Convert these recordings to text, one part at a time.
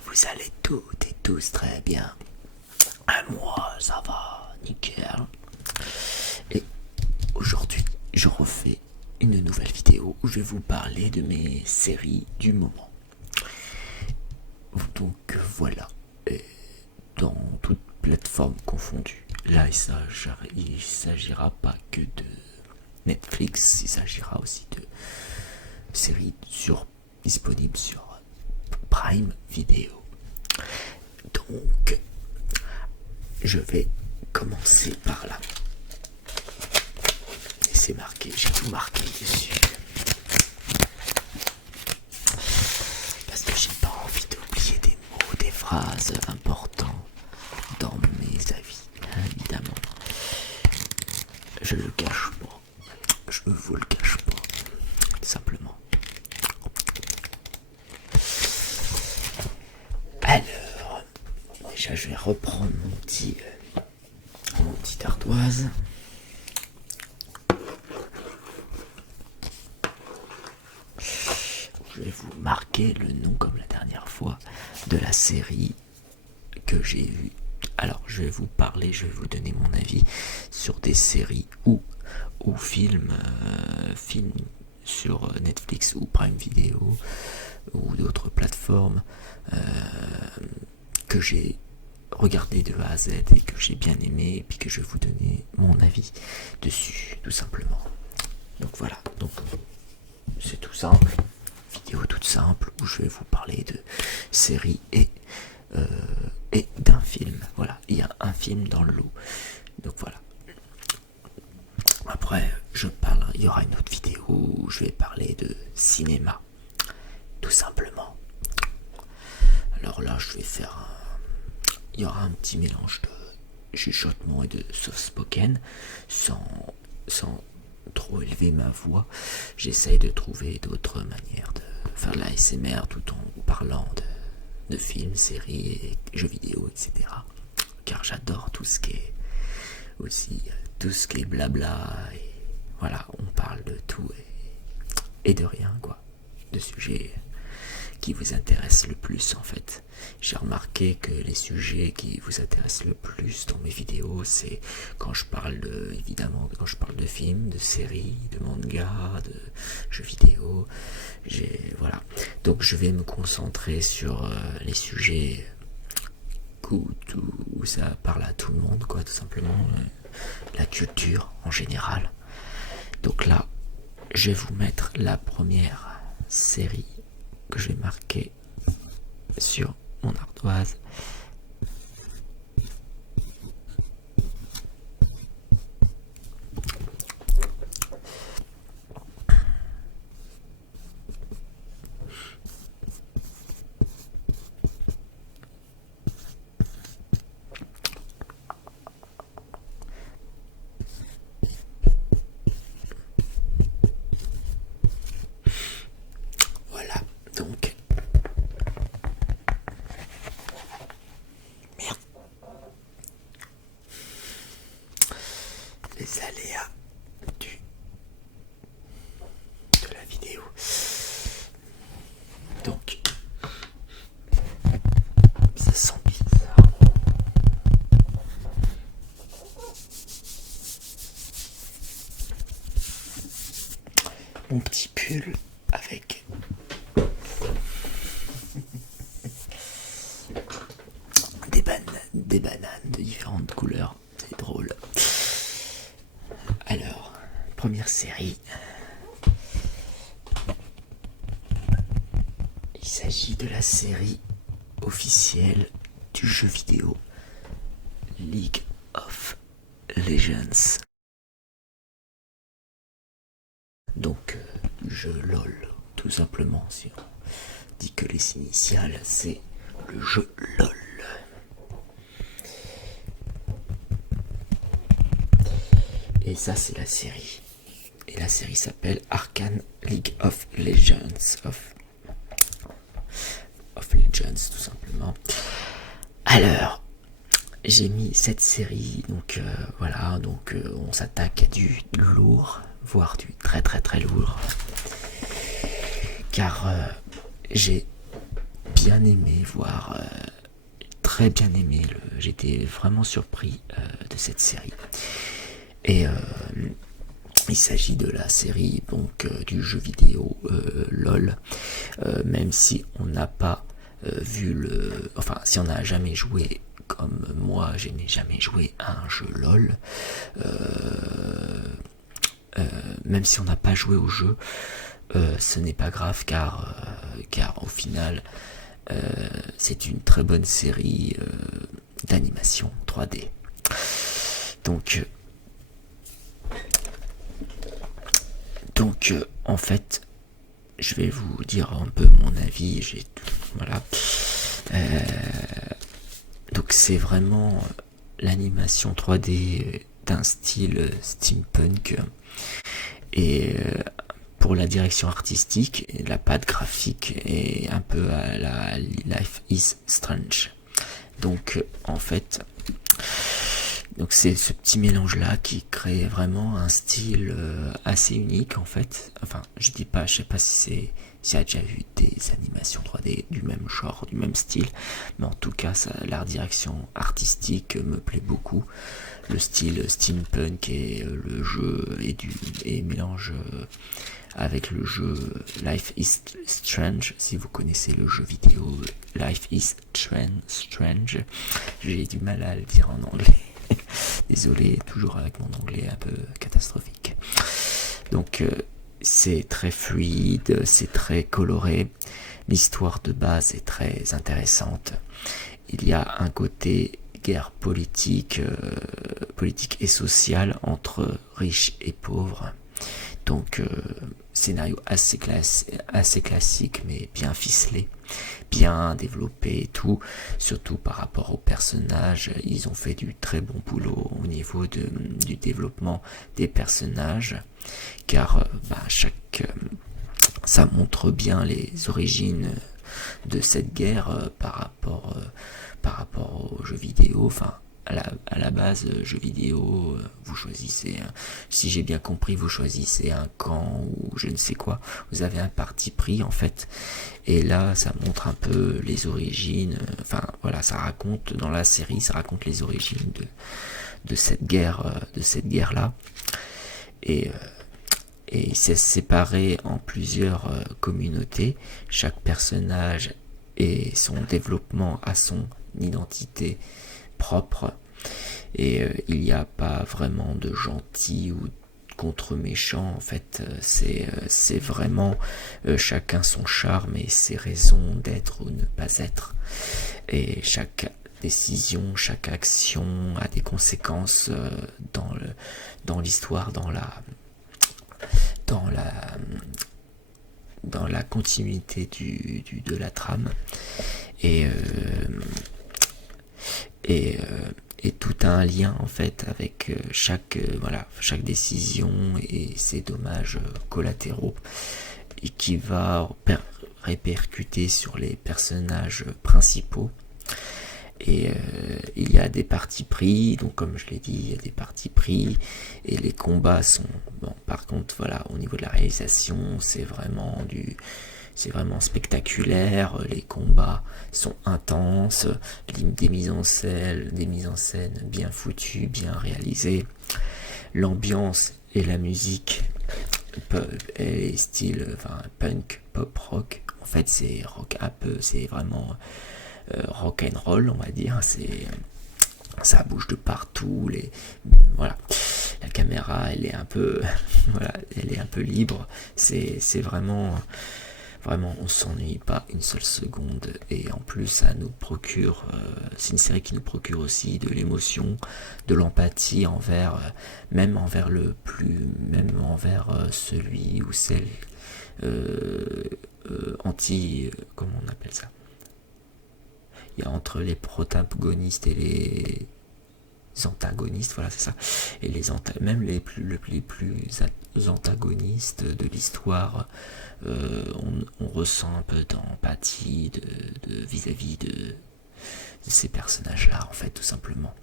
que vous allez toutes et tous très bien. Moi, ça va, nickel. Et aujourd'hui, je refais une nouvelle vidéo où je vais vous parler de mes séries du moment. Donc voilà, et dans toute plateforme confondue. Là, il s'agira pas que de Netflix, il s'agira aussi de séries disponibles sur Prime Video. Donc, je vais commencer par là. Et c'est marqué, j'ai tout marqué dessus. Parce que j'ai pas envie d'oublier des mots, des phrases importants dans mes avis, évidemment. Je le cache pas. Je vous le cache pas. Simplement. Alors, déjà je vais reprendre mon petit ardoise. Je vais vous marquer le nom comme la dernière fois de la série que j'ai vue. Alors je vais vous donner mon avis sur des séries ou films sur Netflix ou Prime Video ou d'autres plateformes que j'ai regardé de A à Z et que j'ai bien aimé, et puis que je vais vous donner mon avis dessus, tout simplement. Donc voilà, donc c'est tout simple, vidéo toute simple où je vais vous parler de séries et d'un film. Voilà, il y a un film dans le lot. Donc voilà. Après, il y aura une autre vidéo où je vais parler de cinéma, tout simplement. Alors là, il y aura un petit mélange de chuchotement et de soft-spoken, sans trop élever ma voix. J'essaye de trouver d'autres manières de faire de la ASMR tout en parlant de films, séries, jeux vidéo, etc. Car j'adore tout ce qui est blabla, et voilà, on parle de tout et de rien, quoi, de sujets qui vous intéressent le plus. En fait, j'ai remarqué que les sujets qui vous intéressent le plus dans mes vidéos, c'est quand je parle de films, de séries, de mangas, de jeux vidéo. Voilà, donc je vais me concentrer sur les sujets où ça parle à tout le monde, quoi, tout simplement, la culture en général. Donc là, je vais vous mettre la première série que je vais marquer sur mon ardoise. Voilà, donc les aléas de la vidéo. Donc, ça sent bizarre. Mon petit pull avec des bananes de différentes couleurs. C'est drôle. Alors, première série. Il s'agit de la série officielle du jeu vidéo League of Legends. Donc, du jeu LOL, tout simplement. Si on dit que les initiales, c'est le jeu LOL. Et ça, c'est la série. Et la série s'appelle Arcane League of Legends. Of Legends, tout simplement. Alors, j'ai mis cette série, donc voilà, donc on s'attaque à du lourd, voire du très très très lourd. Car j'ai bien aimé, voire très bien aimé. J'étais vraiment surpris de cette série. Et il s'agit de la série donc du jeu vidéo LOL, même si on n'a pas vu enfin si on n'a jamais joué comme moi, je n'ai jamais joué à un jeu LOL, même si on n'a pas joué au jeu, ce n'est pas grave car au final c'est une très bonne série d'animation 3D. Donc en fait, je vais vous dire un peu mon avis. Voilà. Donc c'est vraiment l'animation 3D d'un style steampunk et pour la direction artistique, la patte graphique est un peu à la Life is Strange. Donc en fait, donc c'est ce petit mélange là qui crée vraiment un style assez unique en fait. Enfin, je sais pas si y a déjà eu des animations 3D du même genre, du même style, mais en tout cas, la direction artistique me plaît beaucoup. Le style steampunk et le jeu et mélange avec le jeu Life is Strange. Si vous connaissez le jeu vidéo Life is Strange, j'ai du mal à le dire en anglais. Désolé, toujours avec mon anglais un peu catastrophique. Donc c'est très fluide, c'est très coloré. L'histoire de base est très intéressante. Il y a un côté guerre politique et sociale entre riches et pauvres. Donc scénario assez classique mais bien ficelé, bien développé et tout, surtout par rapport aux personnages. Ils ont fait du très bon boulot au niveau du développement des personnages, car ça montre bien les origines de cette guerre par rapport aux jeux vidéo. Enfin, à la base, jeux vidéo, vous choisissez, si j'ai bien compris, vous choisissez un camp ou je ne sais quoi, vous avez un parti pris en fait, et là ça montre un peu les origines, enfin voilà, ça raconte dans la série, ça raconte les origines de cette guerre là, et c'est séparé en plusieurs communautés. Chaque personnage et son développement a son identité propre, et il n'y a pas vraiment de gentil ou contre méchant. En fait, c'est vraiment chacun son charme et ses raisons d'être ou ne pas être, et chaque décision, chaque action a des conséquences dans l'histoire, dans la continuité de la trame, et tout a un lien en fait avec chaque décision et ses dommages collatéraux, et qui va répercuter sur les personnages principaux. Et il y a des partis pris, donc comme je l'ai dit, il y a des partis pris, et les combats sont bon. Par contre, voilà, au niveau de la réalisation, c'est vraiment spectaculaire. Les combats sont intenses, des mises en scène bien foutues, bien réalisées. L'ambiance et la musique est style punk, pop rock. En fait, c'est rock un peu, c'est vraiment rock and roll, on va dire. Ça bouge de partout, voilà, la caméra elle est un peu voilà, elle est un peu libre. C'est vraiment on s'ennuie pas une seule seconde, et en plus ça nous procure c'est une série qui nous procure aussi de l'émotion, de l'empathie même envers celui ou celle comment on appelle ça, il y a entre les protagonistes et les antagonistes, voilà, c'est ça, et même les plus antagonistes de l'histoire, on ressent un peu d'empathie vis-à-vis de ces personnages là, en fait, tout simplement.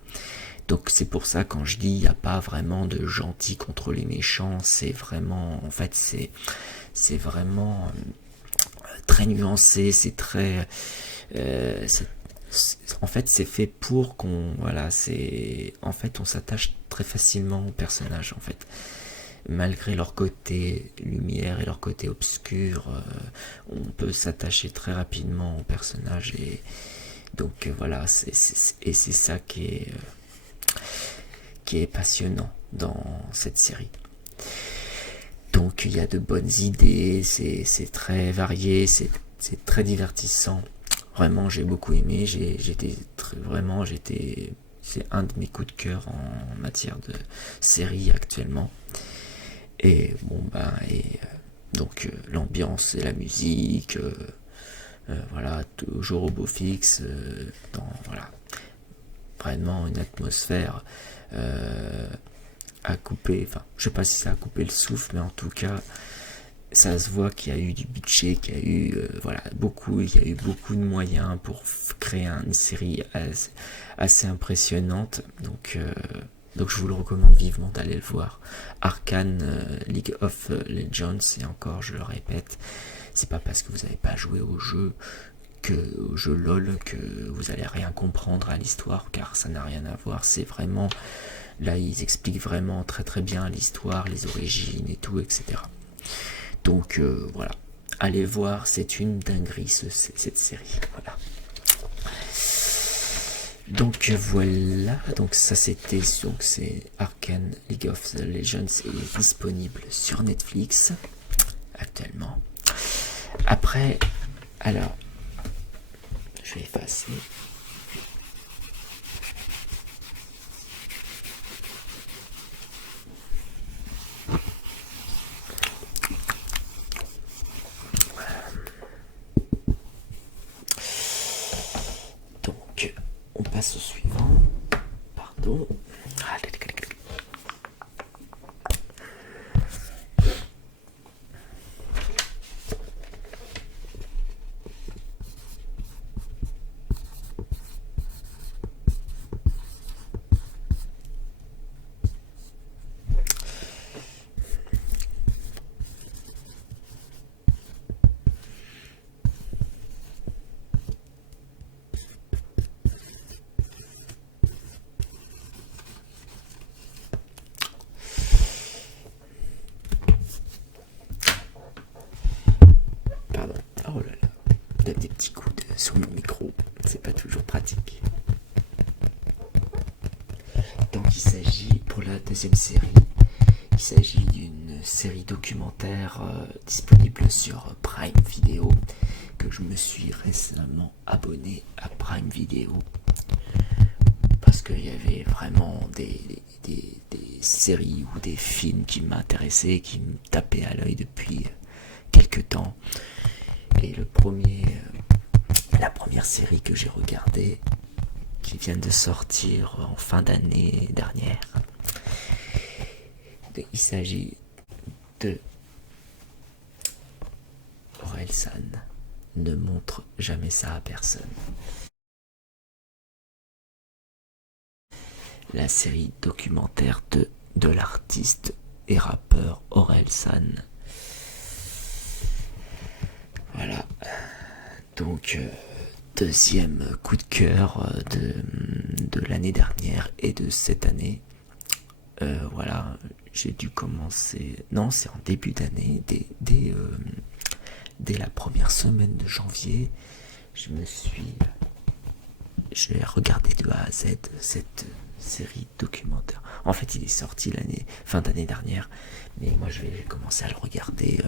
Donc c'est pour ça, quand je dis il n'y a pas vraiment de gentils contre les méchants, c'est vraiment, en fait, c'est vraiment très nuancé, c'est très... en fait, c'est fait pour qu'on... Voilà, c'est... En fait, on s'attache très facilement aux personnages, en fait. Malgré leur côté lumière et leur côté obscur, on peut s'attacher très rapidement aux personnages et donc voilà, et c'est ça qui est passionnant dans cette série. Donc il y a de bonnes idées, c'est très varié, c'est très divertissant. Vraiment, j'ai beaucoup aimé, c'est un de mes coups de cœur en matière de série actuellement. Et bon ben donc l'ambiance et la musique, voilà, toujours au beau fixe, voilà, vraiment une atmosphère à couper, enfin je sais pas si ça a coupé le souffle, mais en tout cas ça se voit qu'il y a eu du budget, qu'il y a eu il y a eu beaucoup de moyens pour créer une série assez impressionnante. Donc je vous le recommande vivement d'aller le voir. Arcane League of Legends, et encore je le répète, c'est pas parce que vous n'avez pas joué au jeu LOL que vous allez rien comprendre à l'histoire, car ça n'a rien à voir. C'est vraiment, là ils expliquent vraiment très très bien l'histoire, les origines et tout, etc. Donc voilà, allez voir, c'est une dinguerie cette série. Voilà. Donc voilà, donc ça c'était, donc c'est Arcane League of Legends, est disponible sur Netflix actuellement. Après, alors, je vais effacer. Donc, on passe au suivant. Pardon. Pardon. Oh là là. Donne des petits coups sur mon micro. C'est pas toujours pratique. Donc il s'agit, pour la deuxième série, il s'agit d'une série documentaire disponible sur Prime Video, que je me suis récemment abonné à Prime Video parce qu'il y avait vraiment des séries ou des films qui m'intéressaient, qui me tapaient à l'œil depuis quelques temps. Et la première série que j'ai regardée, qui vient de sortir en fin d'année dernière, il s'agit de Orelsan ne montre jamais ça à personne. La série documentaire de l'artiste et rappeur Orelsan. Voilà. Donc, deuxième coup de cœur de l'année dernière et de cette année. Voilà, j'ai dû commencer... Non, c'est en début d'année, dès la première semaine de janvier, j'ai regardé de A à Z cette série documentaire. En fait, il est sorti fin d'année dernière, mais moi j'ai commencé à le regarder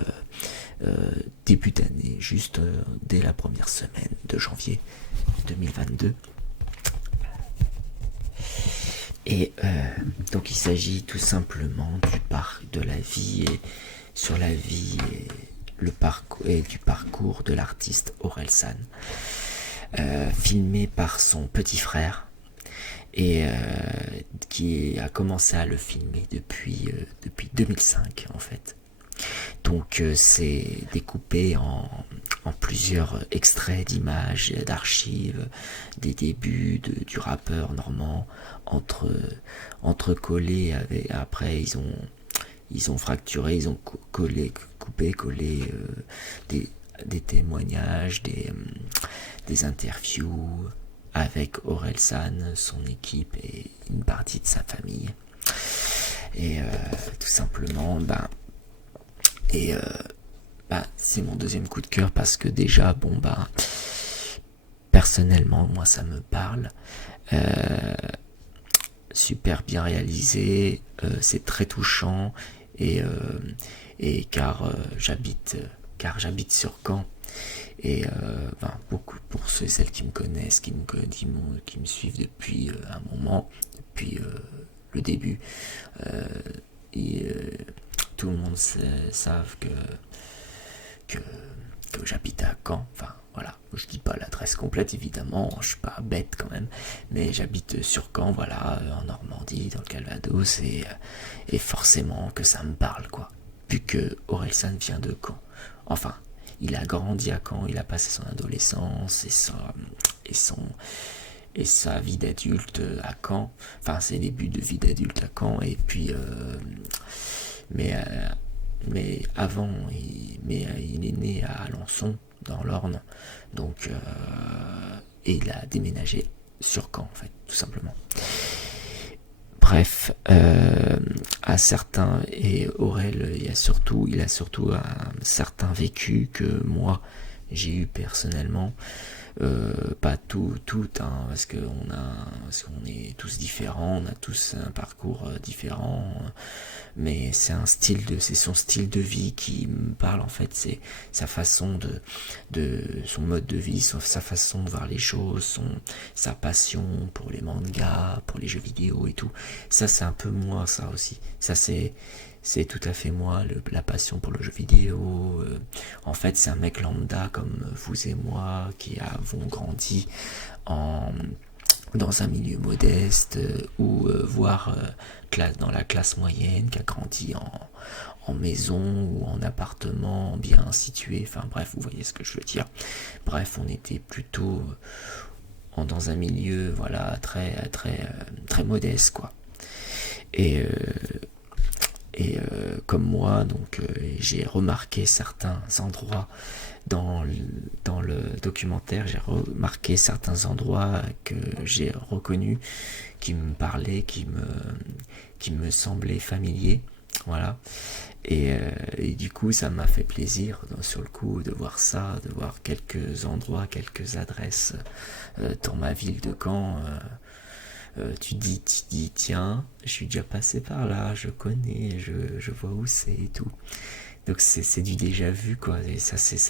début d'année, juste dès la première semaine de janvier 2022. Et donc il s'agit tout simplement de la vie et sur la vie et du parcours de l'artiste Orelsan, filmé par son petit frère, et qui a commencé à le filmer depuis 2005 en fait. Donc c'est découpé en plusieurs extraits d'images, d'archives, des débuts du rappeur normand, entrecollés après ils ont fracturé, ils ont coupé, collé des témoignages, des interviews avec Orelsan, son équipe et une partie de sa famille. Et tout simplement, c'est mon deuxième coup de cœur parce que déjà, personnellement, moi ça me parle. Super bien réalisé, c'est très touchant et j'habite sur Caen et beaucoup pour ceux et celles qui me connaissent, qui me suivent depuis un moment, depuis le début, tout le monde savent que j'habite à Caen. Enfin voilà, je dis pas l'adresse complète évidemment, je suis pas bête quand même, mais j'habite sur Caen, voilà, en Normandie, dans le Calvados, et forcément que ça me parle quoi, vu que Orelsan vient de Caen. Enfin, il a grandi à Caen, il a passé son adolescence et sa vie d'adulte à Caen, enfin ses débuts de vie d'adulte à Caen, et puis mais avant, il est né à Alençon, dans l'Orne, donc et il a déménagé sur Caen en fait, tout simplement. Bref, à certains, et Aurel, il a surtout un certain vécu que moi j'ai eu personnellement. Pas tout hein, parce qu'on est tous différents, on a tous un parcours différent, mais c'est son style de vie qui me parle en fait, c'est sa façon son mode de vie, sa façon de voir les choses, sa passion pour les mangas, pour les jeux vidéo et tout. Ça c'est un peu moi, ça aussi. Ça c'est tout à fait moi, la passion pour le jeu vidéo. En fait, c'est un mec lambda comme vous et moi qui avons grandi dans un milieu modeste voire dans la classe moyenne, qui a grandi en maison ou en appartement bien situé. Enfin bref, vous voyez ce que je veux dire. Bref, on était plutôt dans un milieu voilà très très très modeste quoi. Et comme moi, donc j'ai remarqué certains endroits dans le documentaire, j'ai remarqué certains endroits que j'ai reconnus, qui me parlaient, qui me semblaient familiers, voilà. Et du coup, ça m'a fait plaisir sur le coup de voir ça, de voir quelques endroits, quelques adresses dans ma ville de Caen. Tu dis tiens, je suis déjà passé par là, je connais, je vois où c'est et tout. Donc c'est du déjà vu quoi, et ça c'est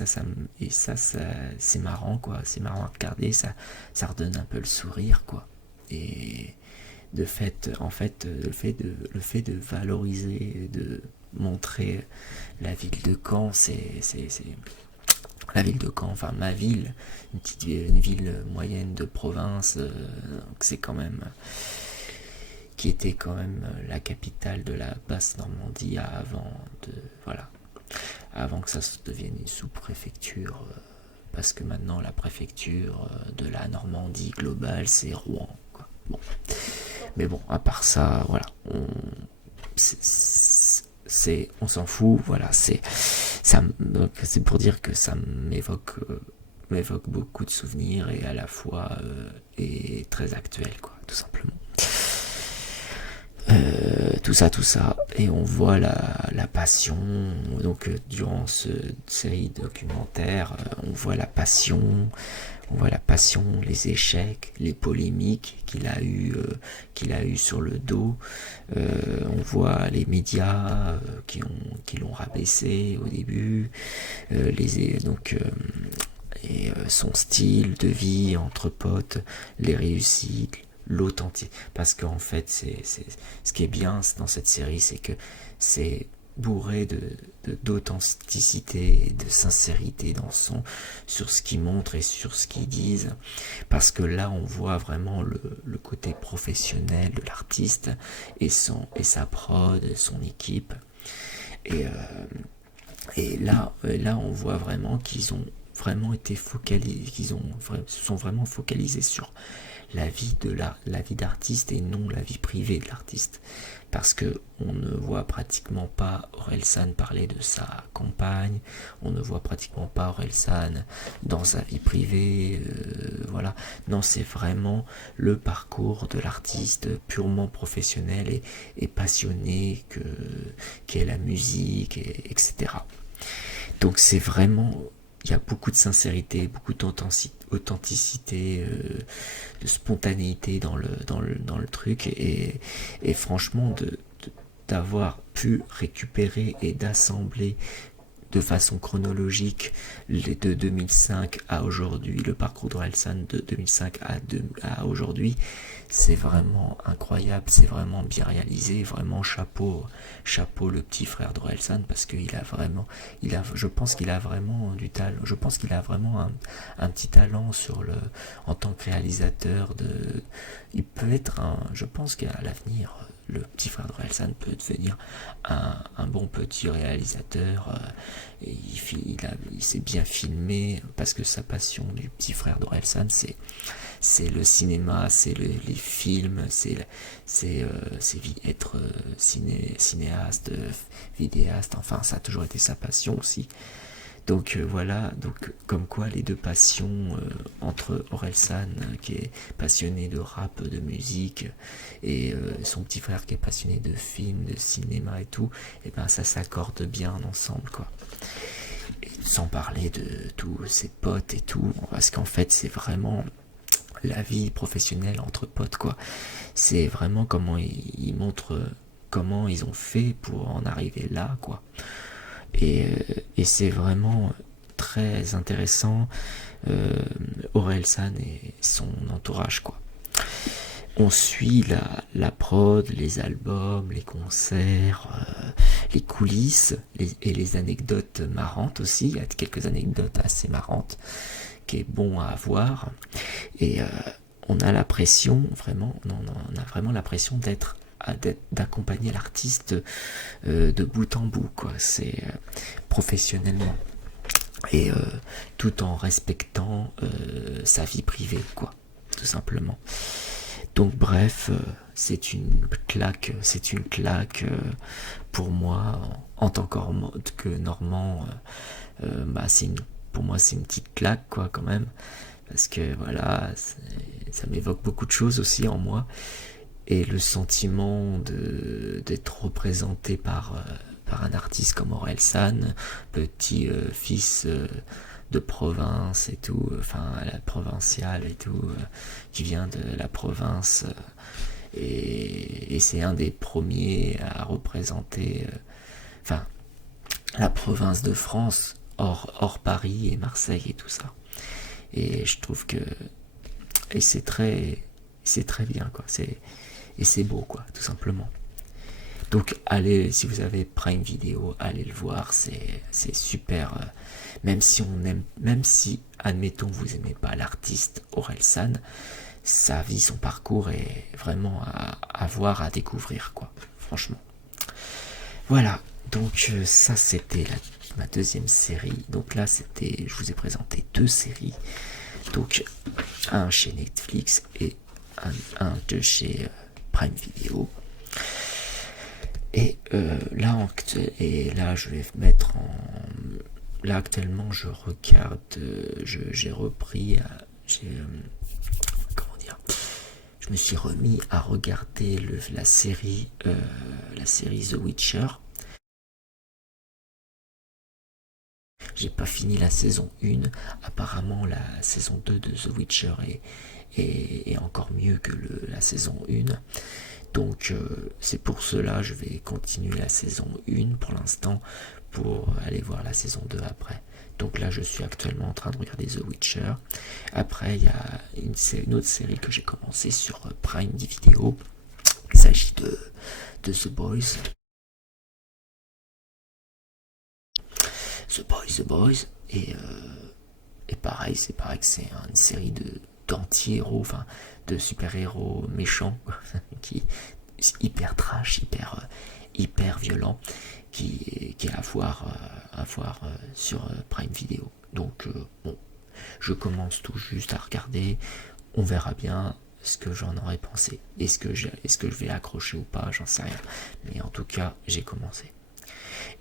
marrant quoi, c'est marrant à regarder, ça redonne un peu le sourire quoi. Et le fait de valoriser, de montrer la ville de Caen, c'est la ville de Caen, enfin ma ville, une ville moyenne de province, donc c'est quand même qui était quand même la capitale de la basse Normandie avant que ça devienne une sous-préfecture, parce que maintenant la préfecture de la Normandie globale c'est Rouen quoi. Bon, mais bon, à part ça, voilà, on s'en fout, voilà, c'est pour dire que ça m'évoque beaucoup de souvenirs et à la fois est très actuel quoi, tout simplement. Tout ça, et on voit la passion, donc durant cette série documentaire, on voit la passion, les échecs, les polémiques qu'il a eu sur le dos. On voit les médias qui l'ont rabaissé au début, son style de vie entre potes, les réussites, l'authentique, parce qu'en fait c'est ce qui est bien dans cette série, c'est que c'est bourré d'authenticité et de sincérité sur ce qu'ils montrent et sur ce qu'ils disent, parce que là on voit vraiment le côté professionnel de l'artiste et sa prod, son équipe, et là on voit vraiment qu'ils ont vraiment été focalisés, se sont vraiment focalisés sur la vie d'artiste et non la vie privée de l'artiste. Parce que on ne voit pratiquement pas Orelsan parler de sa compagne, on ne voit pratiquement pas Orelsan dans sa vie privée, voilà. Non, c'est vraiment le parcours de l'artiste purement professionnel et passionné qu'est la musique, etc. Donc c'est vraiment, il y a beaucoup de sincérité, beaucoup d'authenticité, de spontanéité dans le truc, et franchement d'avoir pu récupérer et d'assembler de façon chronologique de 2005 à aujourd'hui, le parcours d'Orelsan de 2005 à aujourd'hui, c'est vraiment incroyable, c'est vraiment bien réalisé, vraiment chapeau le petit frère d'Orelsan, parce qu'il a vraiment, je pense qu'il a vraiment du talent, je pense qu'il a vraiment un petit talent en tant que réalisateur il peut être je pense qu'à l'avenir, le petit frère d'Orelsan peut devenir un bon petit réalisateur, et il s'est bien filmé, parce que sa passion du petit frère d'Orelsan, c'est le cinéma, c'est les films, c'est être cinéaste, vidéaste, enfin ça a toujours été sa passion aussi. Donc voilà, donc comme quoi les deux passions, entre Orelsan qui est passionné de rap, de musique, et son petit frère qui est passionné de films, de cinéma et tout, et ben ça s'accorde bien ensemble, quoi. Et sans parler de tous ses potes et tout, parce qu'en fait c'est vraiment la vie professionnelle entre potes, quoi. C'est vraiment comment ils montrent comment ils ont fait pour en arriver là, quoi. Et c'est vraiment très intéressant, Orelsan et son entourage, quoi. On suit la prod, les albums, les concerts, les coulisses, et les anecdotes marrantes aussi. Il y a quelques anecdotes assez marrantes qui est bon à avoir. Et on a l'impression, vraiment, on a vraiment l'impression d'accompagner l'artiste de bout en bout, quoi. C'est professionnellement, et tout en respectant sa vie privée, quoi, tout simplement. Donc bref, c'est une claque pour moi en tant que Normand. Pour moi c'est une petite claque, quoi, quand même, parce que voilà, ça m'évoque beaucoup de choses aussi en moi, et le sentiment d'être représenté par un artiste comme Orelsan, petit fils de province et tout, enfin la provinciale et tout, qui vient de la province, et c'est un des premiers à représenter, enfin la province de France, hors Paris et Marseille et tout ça. Et je trouve que c'est très bien, quoi. Et c'est beau, quoi, tout simplement. Donc allez, si vous avez Prime Video, allez le voir, c'est super. Même si admettons vous aimez pas l'artiste Orelsan, sa vie, son parcours est vraiment à voir, à découvrir, quoi, franchement. Voilà, donc ça c'était ma deuxième série. Donc là je vous ai présenté deux séries, donc un chez Netflix et un de chez Prime Video. Et là je vais mettre là actuellement je regarde, j'ai repris, comment dire, je me suis remis à regarder la série The Witcher. J'ai pas fini la saison 1, apparemment la saison 2 de The Witcher est encore mieux que la saison 1. Donc c'est pour cela je vais continuer la saison 1 pour l'instant, pour aller voir la saison 2 après. Donc là je suis actuellement en train de regarder The Witcher. Après il y a une autre série que j'ai commencé sur Prime Video. Il s'agit de The Boys. The Boys, et pareil, c'est pareil que c'est une série d'anti-héros, enfin de super-héros méchants, qui hyper trash, hyper violent, qui est à voir sur Prime Video. Donc bon, je commence tout juste à regarder, on verra bien ce que j'en aurais pensé. Est-ce que je vais accrocher ou pas, j'en sais rien. Mais en tout cas, j'ai commencé.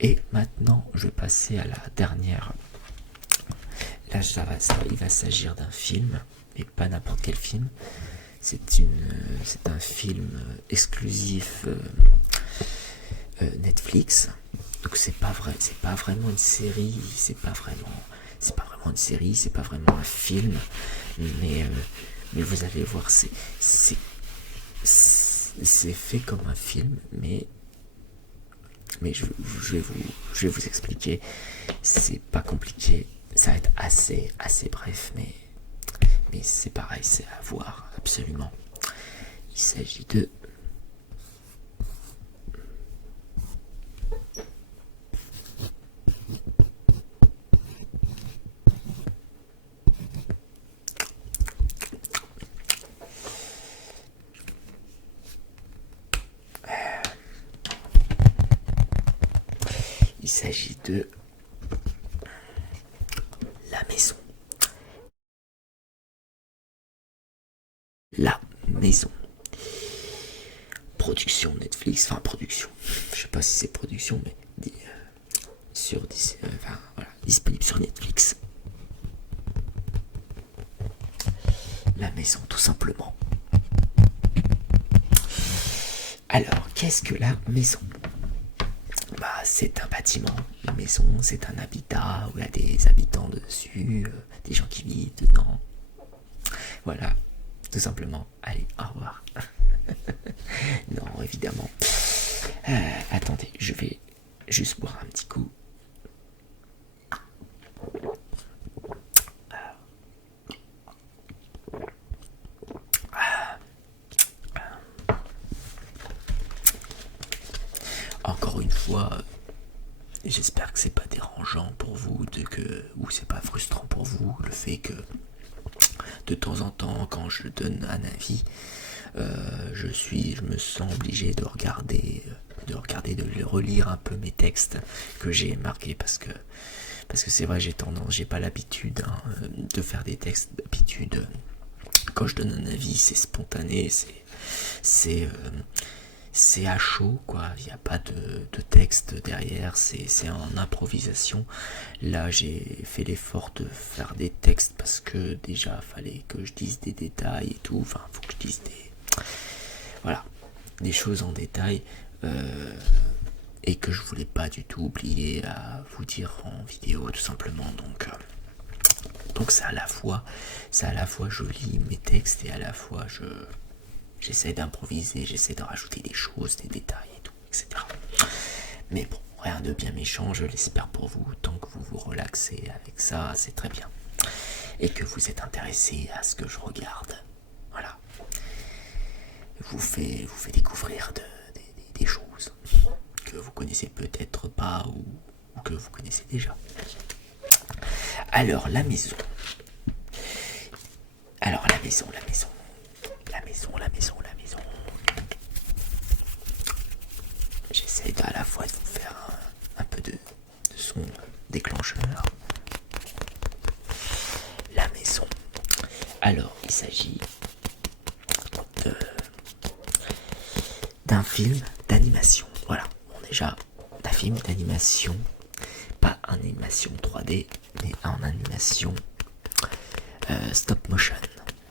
Et maintenant, je vais passer à la dernière. Là, il va s'agir d'un film, mais pas n'importe quel film. C'est un film exclusif Netflix. Donc c'est pas vraiment une série, c'est pas vraiment une série, c'est pas vraiment un film, mais vous allez voir, c'est fait comme un film, mais je vais vous expliquer. C'est pas compliqué, ça va être assez bref, mais c'est pareil, c'est à voir absolument. Il s'agit de La Maison. La Maison. Production Netflix, enfin production. Je sais pas si c'est production, mais disponible sur Netflix. La Maison, tout simplement. Alors, qu'est-ce que la maison? C'est un bâtiment, une maison, c'est un habitat où il y a des habitants dessus, des gens qui vivent dedans. Voilà, tout simplement. Allez, au revoir. Non, évidemment. Attendez, je vais juste boire un petit coup. Encore une fois, j'espère que c'est pas dérangeant pour vous, ou c'est pas frustrant pour vous, le fait que de temps en temps, quand je donne un avis, je me sens obligé de regarder, de relire un peu mes textes que j'ai marqués, parce que c'est vrai, j'ai pas l'habitude de faire des textes d'habitude. Quand je donne un avis, c'est spontané, c'est à chaud, quoi. Il n'y a pas de texte derrière, c'est en improvisation. Là, j'ai fait l'effort de faire des textes parce que déjà, fallait que je dise des détails et tout. Enfin, faut que je dise des choses en détail, et que je voulais pas du tout oublier à vous dire en vidéo, tout simplement. Donc c'est à la fois je lis mes textes et à la fois j'essaie d'improviser, j'essaie de rajouter des choses, des détails et tout, etc. Mais bon, rien de bien méchant, je l'espère pour vous. Tant que vous vous relaxez avec ça, c'est très bien. Et que vous êtes intéressé à ce que je regarde. Voilà. Vous fait découvrir des choses que vous connaissez peut-être pas ou que vous connaissez déjà. Alors, la maison. J'essaie à la fois de vous faire un peu de son déclencheur. La maison. Alors, il s'agit d'un film d'animation. Voilà, bon, déjà, d'un film d'animation, pas en animation 3D, mais en animation stop motion.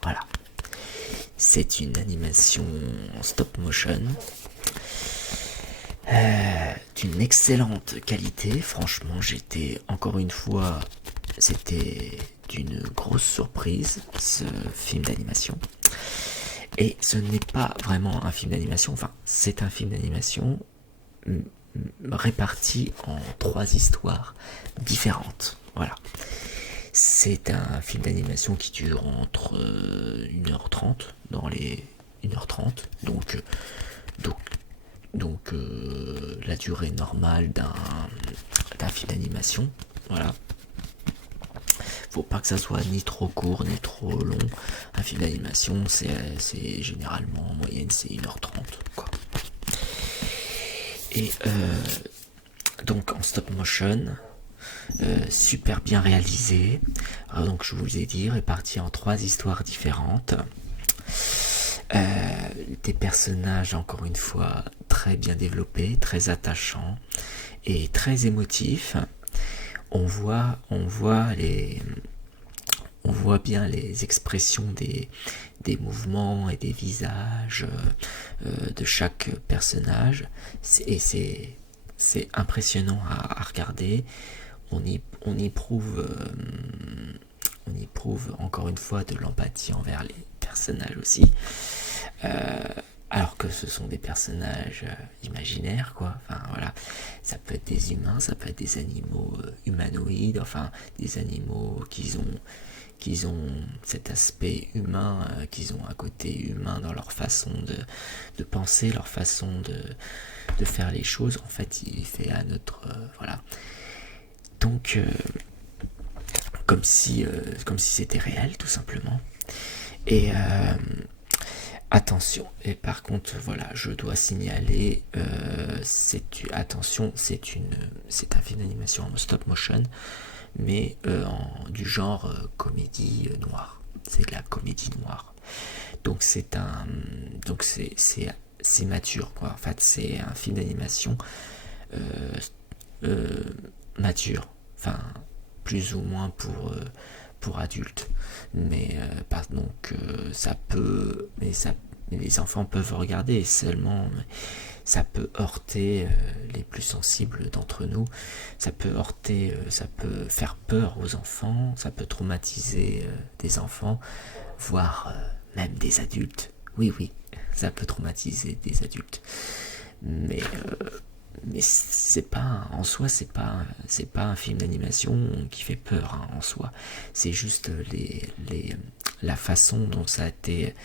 Voilà, c'est une animation stop motion d'une excellente qualité. Franchement, encore une fois, c'était d'une grosse surprise, ce film d'animation. Et ce n'est pas vraiment un film d'animation, enfin, c'est un film d'animation réparti en 3 histoires différentes. Voilà. C'est un film d'animation qui dure entre 1h30, dans les 1h30, donc la durée normale d'un film d'animation. Voilà. Faut pas que ça soit ni trop court ni trop long. Un film d'animation, c'est généralement en moyenne c'est 1h30, quoi. Et donc en stop motion, super bien réalisé. Donc je vous ai dit, réparti en 3 histoires différentes. Des personnages, encore une fois, très bien développés, très attachants et très émotifs. On voit bien les expressions des mouvements et des visages de chaque personnage. Et c'est impressionnant à regarder. On y prouve encore une fois de l'empathie envers les personnages aussi. Euh, alors que ce sont des personnages imaginaires, quoi. Enfin voilà, ça peut être des humains, ça peut être des animaux humanoïdes, enfin des animaux qu'ils ont cet aspect humain, qu'ils ont un côté humain dans leur façon de penser, leur façon de faire les choses. En fait, il fait à notre voilà. Donc comme si c'était réel, tout simplement. Et attention, et par contre, voilà, je dois signaler, attention, c'est un film d'animation en stop motion, mais du genre comédie noire. C'est de la comédie noire. Donc c'est mature, quoi. En fait, c'est un film d'animation euh, mature. Enfin, plus ou moins pour adultes. Mais donc ça peut, mais les enfants peuvent regarder seulement. Ça peut heurter les plus sensibles d'entre nous. Ça peut heurter, ça peut faire peur aux enfants. Ça peut traumatiser des enfants, voire même des adultes. Oui, oui, ça peut traumatiser des adultes. Mais c'est pas en soi, c'est pas un film d'animation qui fait peur, hein, en soi. C'est juste la façon dont ça a été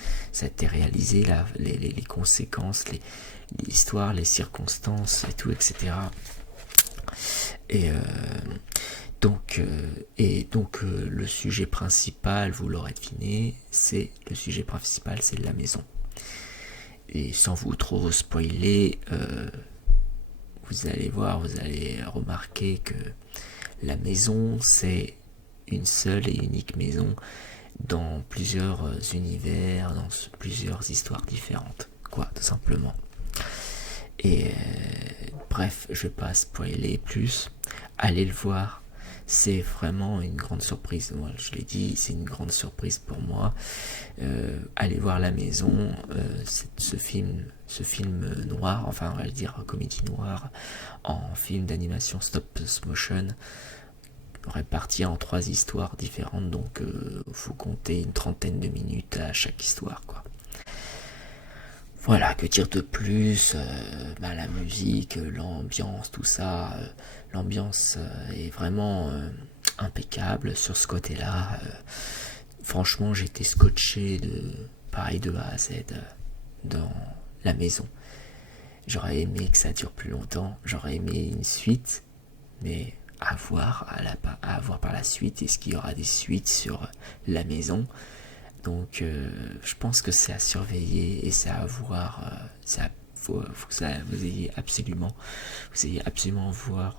réalisé, les conséquences, l'histoire, les circonstances et tout, etc. Et le sujet principal, vous l'aurez deviné, le sujet principal, c'est la maison. Et sans vous trop spoiler, vous allez remarquer que la maison, c'est une seule et unique maison dans plusieurs univers, dans plusieurs histoires différentes, quoi, tout simplement. Et bref, je vais pas spoiler plus. Allez le voir. C'est vraiment une grande surprise. Moi, je l'ai dit, c'est une grande surprise pour moi. Allez voir La Maison, ce film noir, enfin on va le dire comédie noire, en film d'animation stop motion, réparti en 3 histoires différentes, donc faut compter une trentaine de minutes à chaque histoire, quoi. Voilà, que dire de plus, la musique, l'ambiance, tout ça, l'ambiance est vraiment impeccable sur ce côté-là. Franchement, j'étais scotché pareil de A à Z dans La Maison. J'aurais aimé que ça dure plus longtemps, j'aurais aimé une suite, mais à voir par la suite. Est-ce qu'il y aura des suites sur La Maison? Donc je pense que c'est à surveiller et c'est à voir. Faut que vous ayez absolument voir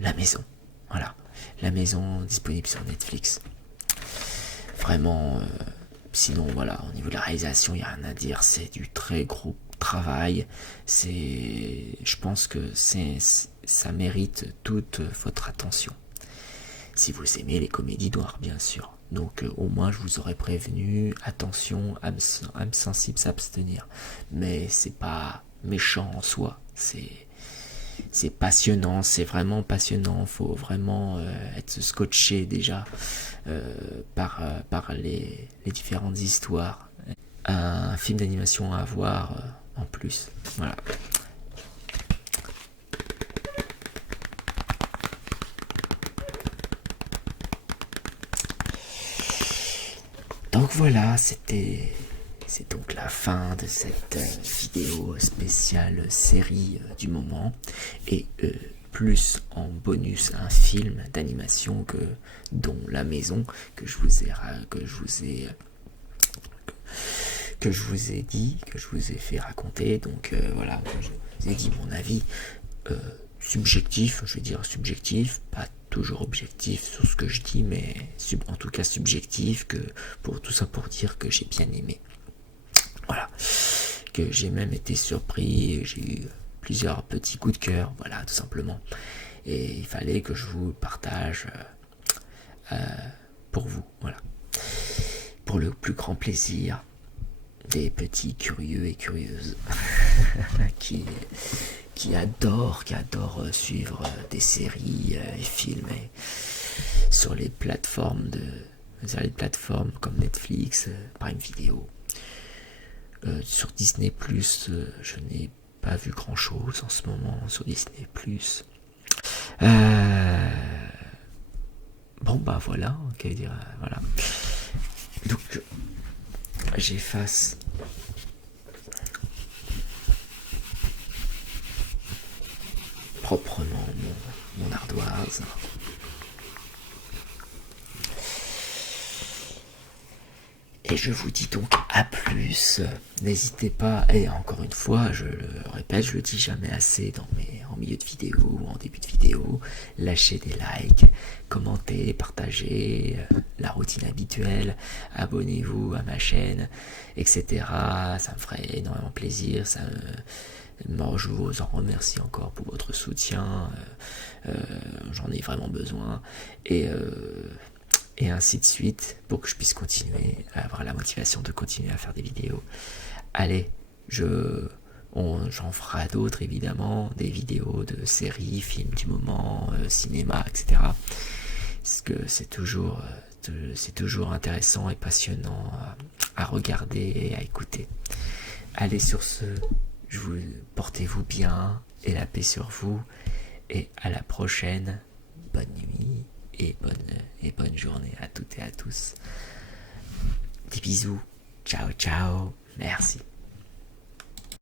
La Maison. Voilà, La Maison disponible sur Netflix. Vraiment, sinon voilà, au niveau de la réalisation, il n'y a rien à dire. C'est du très gros travail. Je pense que ça mérite toute votre attention. Si vous aimez les comédies noires, bien sûr. Donc au moins je vous aurais prévenu, attention, âme sensible, s'abstenir. Mais c'est pas méchant en soi, c'est passionnant, c'est vraiment passionnant. Faut vraiment être scotché déjà par les différentes histoires. Un film d'animation à voir en plus. Voilà. Donc voilà, c'est donc la fin de cette vidéo spéciale série du moment, et plus en bonus un film d'animation dont La Maison que je vous ai fait raconter. Donc voilà, je vous ai dit mon avis subjectif, je vais dire subjectif, pas toujours objectif sur ce que je dis, mais en tout cas subjectif, que pour tout ça pour dire que j'ai bien aimé. Voilà, que j'ai même été surpris, et j'ai eu plusieurs petits coups de cœur, voilà, tout simplement. Et il fallait que je vous partage pour vous, voilà. Pour le plus grand plaisir des petits curieux et curieuses qui adorent suivre des séries et films sur les plateformes comme Netflix, Prime Video. Sur Disney+, je n'ai pas vu grand chose en ce moment sur Disney+. Bon bah voilà, voilà. Donc j'efface proprement mon ardoise. Et je vous dis donc à plus. N'hésitez pas, et encore une fois, je le répète, je le dis jamais assez en milieu de vidéo ou en début de vidéo, lâchez des likes, commentez, partagez, la routine habituelle, abonnez-vous à ma chaîne, etc. Ça me ferait énormément plaisir, je vous en remercie encore pour votre soutien, j'en ai vraiment besoin, et ainsi de suite, pour que je puisse continuer à avoir la motivation de continuer à faire des vidéos. Allez, j'en ferai d'autres évidemment, des vidéos de séries, films du moment, cinéma, etc. Parce que c'est toujours intéressant et passionnant à regarder et à écouter. Allez, sur ce, portez-vous bien et la paix sur vous, et à la prochaine. Bonne nuit et bonne journée à toutes et à tous. Des bisous. Ciao, ciao. Merci.